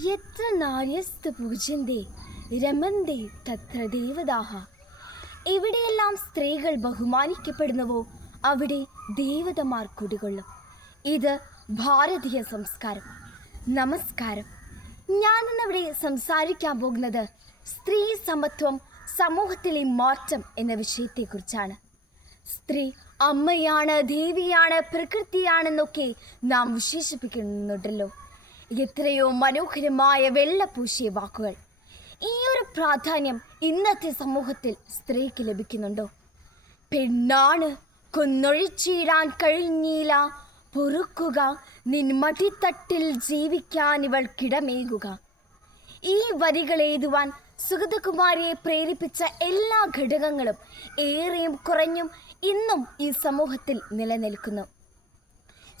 എത്ര നാര്യസ്തു പൂജ്യന്തേ രമന്തേ തത്ര ദേവതാഹ. എവിടെയെല്ലാം സ്ത്രീകൾ ബഹുമാനിക്കപ്പെടുന്നുവോ അവിടെ ദേവതമാർ കുടികൊള്ളും. ഇത് ഭാരതീയ സംസ്കാരം. നമസ്കാരം. ഞാനിന്നിവിടെ സംസാരിക്കാൻ പോകുന്നത് സ്ത്രീ സമത്വം സമൂഹത്തിലെ മാറ്റം എന്ന വിഷയത്തെക്കുറിച്ചാണ്. സ്ത്രീ അമ്മയാണ്, ദേവിയാണ്, പ്രകൃതിയാണെന്നൊക്കെ നാം വിശേഷിപ്പിക്കുന്നുണ്ടല്ലോ. എത്രയോ മനോഹരമായ വെള്ളപൂശിയ വാക്കുകൾ. ഈ ഒരു പ്രാധാന്യം ഇന്നത്തെ സമൂഹത്തിൽ സ്ത്രീക്ക് ലഭിക്കുന്നുണ്ടോ? പെണ്ണാണ്, കൊന്നൊഴിച്ചിടാൻ കഴിഞ്ഞില്ല, പൊറുക്കുക, നിൻ മടിത്തട്ടിൽ ജീവിക്കാൻ ഇവൾ കിടമേകുക. ഈ വരികൾ എഴുതുവാൻ സുഗതകുമാരിയെ പ്രേരിപ്പിച്ച എല്ലാ ഘടകങ്ങളും ഏറെയും കുറഞ്ഞും ഇന്നും ഈ സമൂഹത്തിൽ നിലനിൽക്കുന്നു.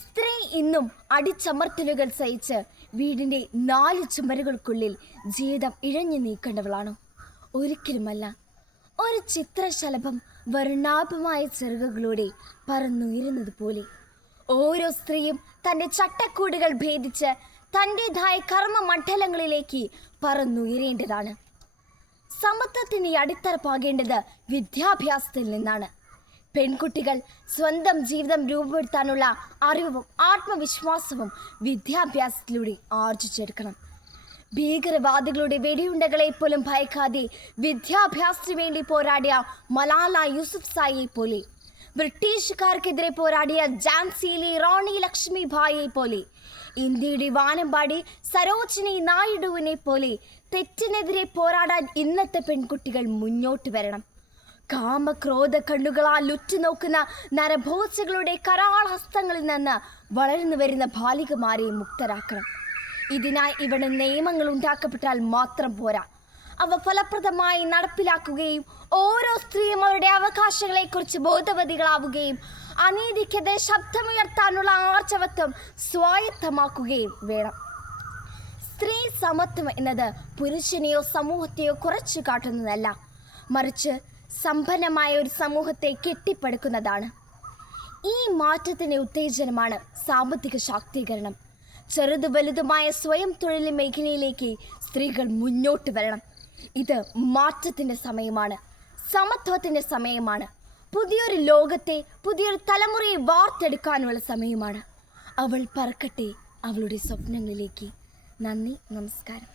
സ്ത്രീ ഇന്നും അടിച്ചമർത്തലുകൾ സഹിച്ച് വീടിൻ്റെ 4 ചുമരുകൾക്കുള്ളിൽ ജീവിതം ഇഴഞ്ഞു നീക്കേണ്ടവളാണോ? ഒരിക്കലുമല്ല. ഒരു ചിത്രശലഭം വർണ്ണാഭമായ ചിറകുകളോടെ പറന്നുയരുന്നത് പോലെ ഓരോ സ്ത്രീയും തൻ്റെ ചട്ടക്കൂടുകൾ ഭേദിച്ച് തൻ്റെതായ കർമ്മമണ്ഡലങ്ങളിലേക്ക് പറന്നുയരേണ്ടതാണ്. സമത്വത്തിന് അടിത്തറ പാകേണ്ടത് വിദ്യാഭ്യാസത്തിൽ നിന്നാണ്. പെൺകുട്ടികൾ സ്വന്തം ജീവിതം രൂപപ്പെടുത്താനുള്ള അറിവും ആത്മവിശ്വാസവും വിദ്യാഭ്യാസത്തിലൂടെ ആർജിച്ചെടുക്കണം. ഭീകരവാദികളുടെ വെടിയുണ്ടകളെ പോലും ഭയക്കാതെ വിദ്യാഭ്യാസത്തിനു വേണ്ടി പോരാടിയ മലാല യൂസുഫ്സായിയെ പോലെ, ബ്രിട്ടീഷുകാർക്കെതിരെ പോരാടിയ ഝാൻസിയിലെ റാണി ലക്ഷ്മിഭായിയെ പോലെ, ഇന്ത്യയുടെ വാനമ്പാടി സരോജിനി നായിഡുവിനെ പോലെ തെറ്റിനെതിരെ പോരാടാൻ ഇന്നത്തെ പെൺകുട്ടികൾ മുന്നോട്ട് വരണം. കാമക്രോധ കണ്ണുകളാൽ ഉറ്റുനോക്കുന്ന നരഭോജകളുടെ കരാളഹസ്തങ്ങളിൽ നിന്ന് വളർന്നു വരുന്ന ബാലികമാരെ മുക്തരാക്കണം. ഇതിനായി ഇവിടെ നിയമങ്ങൾ ഉണ്ടാക്കപ്പെട്ടാൽ മാത്രം പോരാ, അവ ഫലപ്രദമായി നടപ്പിലാക്കുകയും ഓരോ സ്ത്രീയും അവരുടെ അവകാശങ്ങളെക്കുറിച്ച് ബോധവതികളാവുകയും അനീതിക്കെതിരെ ശബ്ദമുയർത്താനുള്ള ആർജവത്വം സ്വായത്തമാക്കുകയും വേണം. സ്ത്രീ സമത്വം എന്നത് പുരുഷനെയോ സമൂഹത്തെയോ കുറച്ചു കാട്ടുന്നതല്ല, മറിച്ച് സമ്പന്നമായ ഒരു സമൂഹത്തെ കെട്ടിപ്പടുക്കുന്നതാണ്. ഈ മാറ്റത്തിന് ഉത്തേജനമാണ് സാമ്പത്തിക ശാക്തീകരണം. ചെറുതു വലുതുമായ സ്വയം തൊഴിൽ മേഖലയിലേക്ക് സ്ത്രീകൾ മുന്നോട്ട് വരണം. ഇത് മാറ്റത്തിൻ്റെ സമയമാണ്, സമത്വത്തിൻ്റെ സമയമാണ്. പുതിയൊരു ലോകത്തെ, പുതിയൊരു തലമുറയെ വാർത്തെടുക്കാനുള്ള സമയമാണ്. അവൾ പറക്കട്ടെ അവളുടെ സ്വപ്നങ്ങളിലേക്ക്. നന്ദി, നമസ്കാരം.